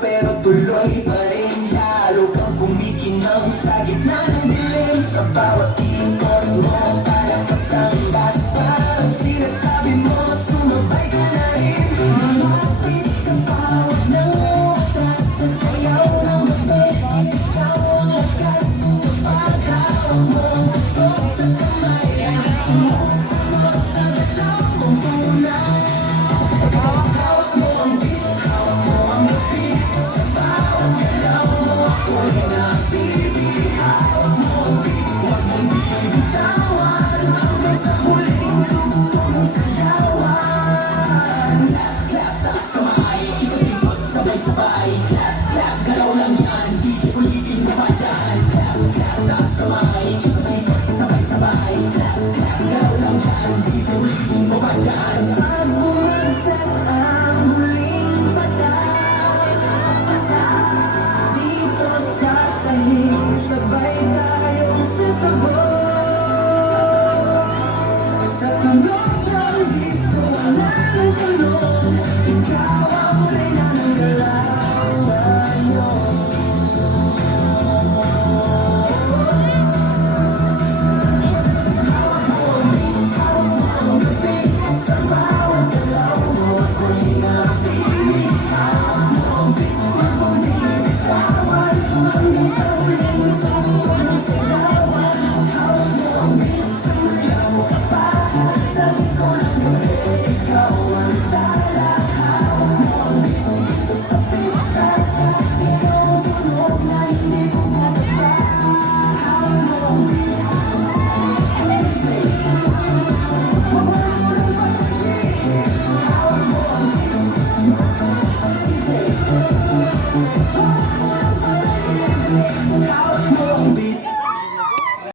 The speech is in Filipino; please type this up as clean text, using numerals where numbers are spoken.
pero tuloy pa rin. Lalo kang kumikinang sa gitna ng dilim. Sa bawat ikot mo para kasambas. Parang sinasabi mo sumabay ka na rin. Lumapit ka pa, huwag nang umatras. Sa sayaw ng mundo, ikaw ang lakas. Kapag hawak mo ako sa kamay, sumusubok sa galaw mong tunay. Hawak mo ang beat, hawak mo ang beat. Sa bawat galaw mo ako'y nabibig. Hawak mo ang beat, huwag mong bibitawan. Hanggang sa huling lugtong mong sayawan. Clap, clap, taas kamay, ikot-ikot, sabay-sabay. Clap, clap, galaw lang yan, di kuligin naman.